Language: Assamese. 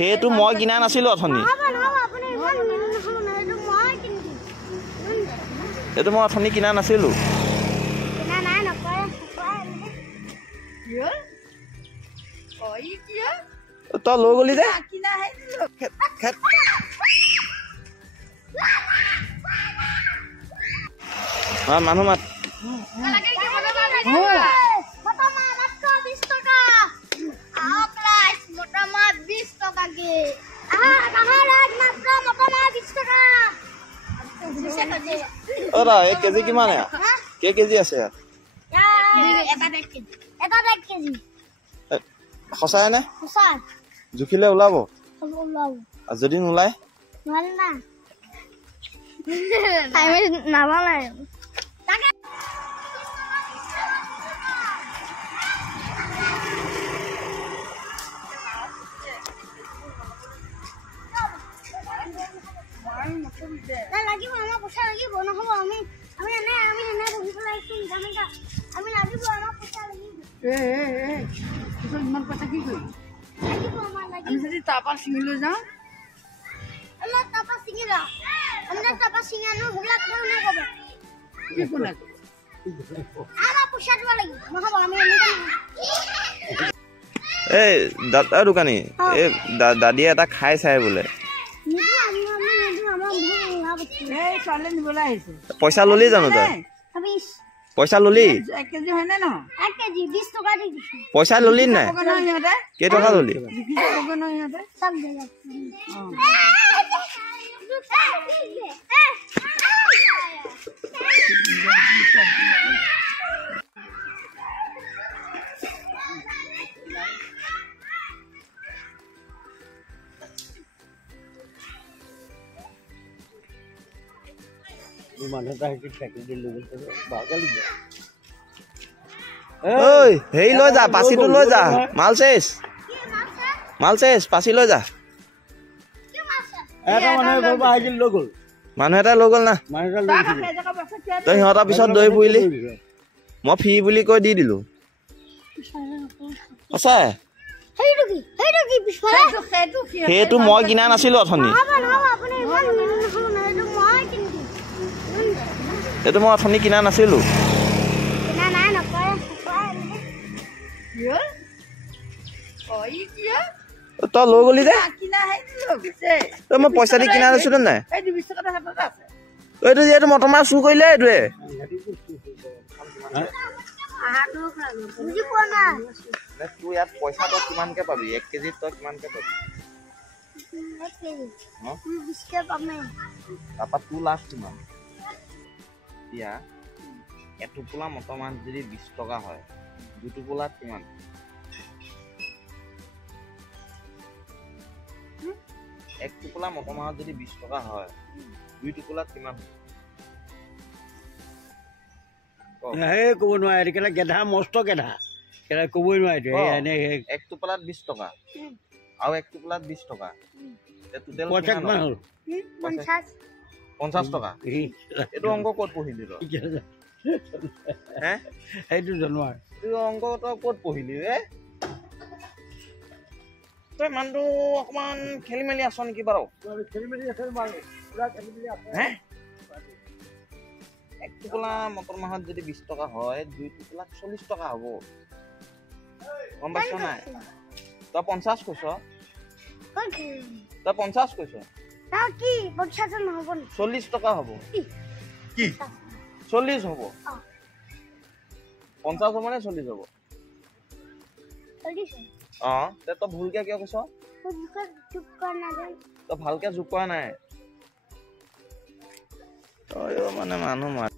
সেইটো মই কিনা নাছিলো অথনি এইটো মই অথনি কিনা নাছিলো তই লৈ গলি যে মানুহ মাত কেজি কিমান কেজি আছে সঁচাই নে জুখিলে ওলাব যদি নোলায় দাদা দোকানী দাদিয়ে এটা খাই চাই বোলে পইচা ললি জানো তই পইচা ললি পইচা ললি নাই কেইটকা ললি হেৰি লৈ যা পাচিটো লৈ যা মাল চেচ পাচি লৈ যা মানুহ এটা লৈ গল না তই সিহঁতৰ পিছত দৈ ফুৰিলি মই ফ্ৰী বুলি কৈ দি দিলো সঁচাই সেইটো মই কিনা নাছিলো অথনি এইটো মই অথনি কিনা নাছিলো তই লৈ গলি যে তই মই পইচা দি কিনা নাছিলো নাই এইটো যিহেতু মটৰ মাছ চুৰ কৰিলে এইটোৱে তোৰ ইয়াত পইচা তই কিমানকে পাবি 1 কেজিত তই কিমানকে পাবি তাৰপৰা তোৰ লাভ কিমান এতিয়া এটোপোলা মটৰ মাছ যদি 20 টকা হয় দুটোপোলাত কিমান এক টোপোলা মটৰ মাছত যদি 20 টকা হয় দুই টোপোলাত কিমান ক'ব নোৱাৰে কেলে গেধা মস্ত গেধা কেলে ক'বই নোৱাৰে এক টোপোলাত 20 টকা আৰু এক টোপোলাত 20 টকা টোটেল কিমান হ'ল 50 টকা এইটো অংক ক'ত পঢ়িলি সেইটো জানোৱাৰ এইটো অংক তই ক'ত পঢ়িলি তই মানুহটো অকমান খেলি মেলি আছ নেকি বাৰু এক টোপোলা মটৰ মাহত যদি 20 টকা হয় দুই টোপোলাত 40 টকা হ'ব গম পাইছ নাই তই 50 কৈছ তই 50 কৈছ কি 50 নহব 40 টকা হ'ব কি 40 হ'ব 50 হ'ব মানে 40 হ'ব তই ভুলকে কিয় কৈছ তই ভালকে যোগ কৰা নাই তই মানে মানুহ মাত